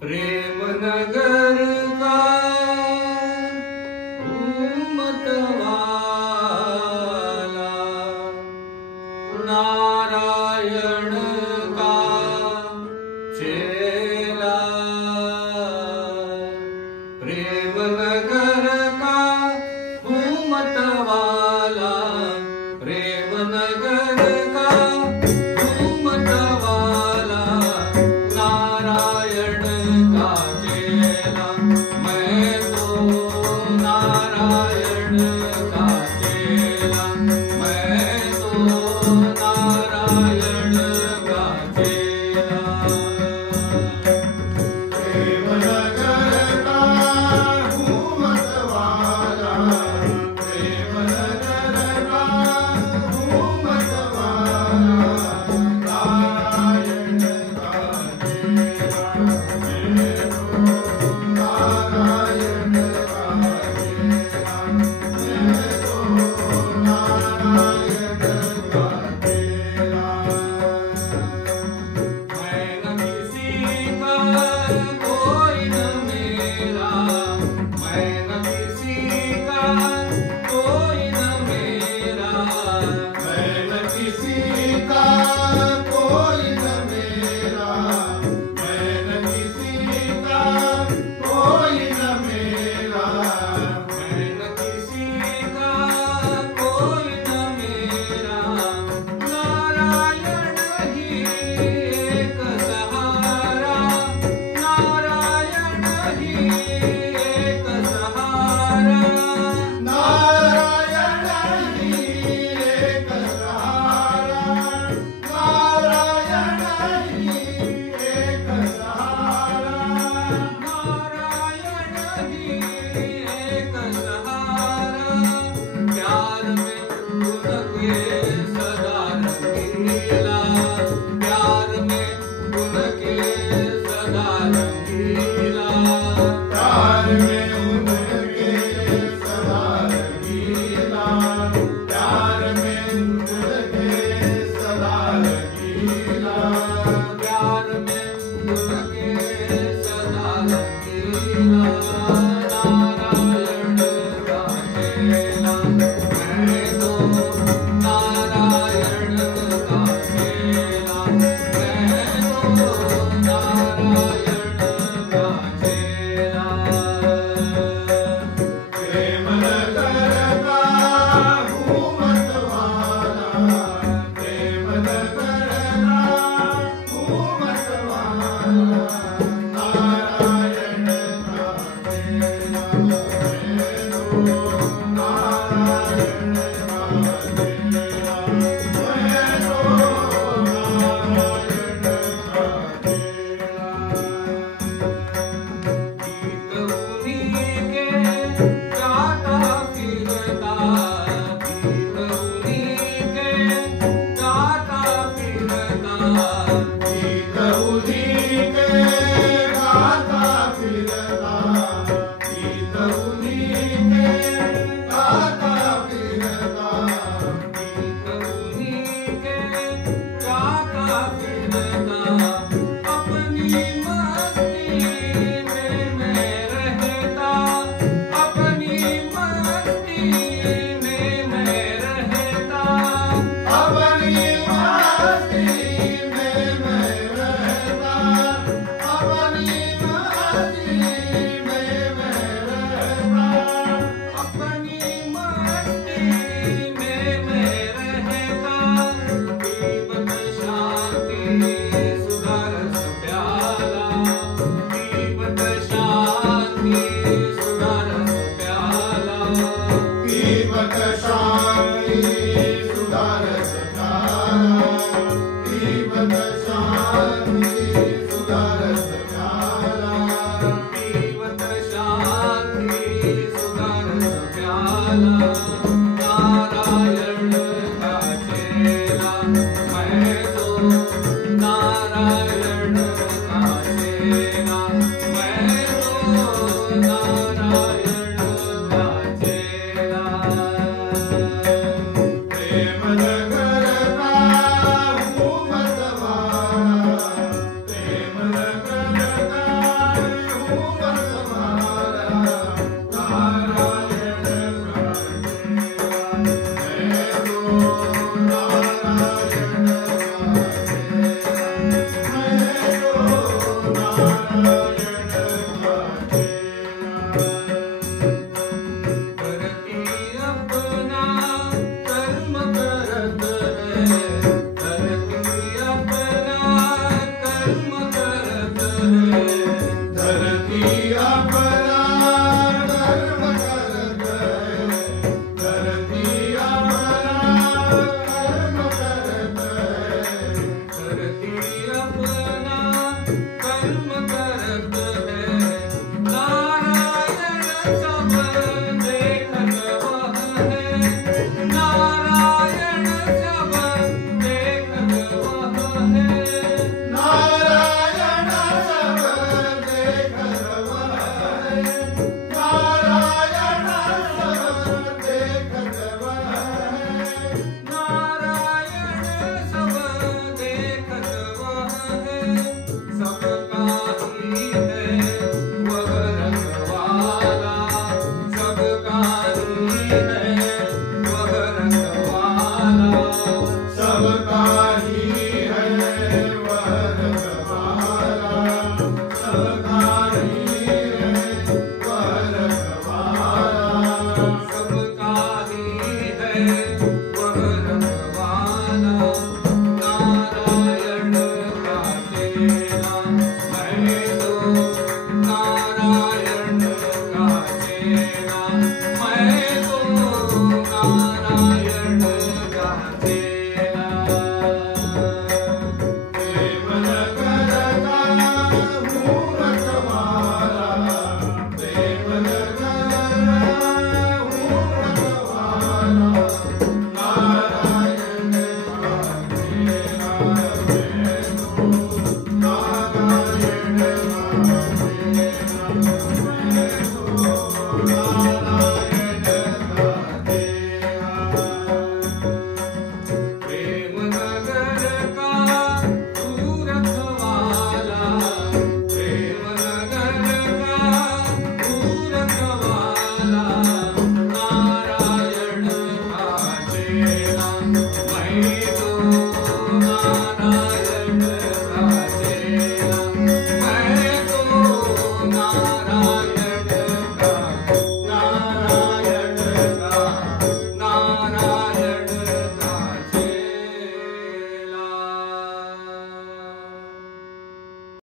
प्रेम नगर का घूमत वाला नारायण का चेला। प्रेम नगर का घूमत वाला, प्रेम नगर का घूमत वाला नारायण का चेला। मैं तो नारायण का चेला, मैं तो नारायण का चेला। प्रेम नगर का घूमत वाला, प्रेम नगर का घूमत वाला नारायण का चेला। मैं तो नारायण का चेला, मैं तो नारायण का चेला। मैं न किसी का कोई न मेरा, मैं न किसी का कोई न मेरा। मैं न किसी का कोई न मेरा, मैं न किसी का कोई न मेरा। मैं न किसी का कोई न मेरा। नारायण ही एक सहारा, नारायण ही एक सहारा। नारायण ही एक सहारा, नारायण ही एक सहारा। नारायण ही एक सहारा। प्यार में उनके सदा रंगीला, प्यार में उनके सदा रंगीला। प्यार में उनके सदा रंगीला, प्यार में उनके सदा रंगीला। प्यार में उनके सदा रंगीला। नारायण का चेला, मैं तो नारायण का चेला, मैं तो नारायण का चेला। प्रेम नगर का घूमत वाला, प्रेम नगर का घूमत वाला नारायण का चेला। मैं तो नारायण का चेला, मैं तो नारायण का चेला। गीत उन्हीं के गाता फिरता, गीत उन्हीं के गाता फिरता। गीत उन्हीं के गाता फिरता, गीत उन्हीं के गाता फिरता। गीत उन्हीं के गाता फिरता। अपनी मस्ती में मैं रहता, अपनी मस्ती में मैं रहता। अपनी मस्ती में राम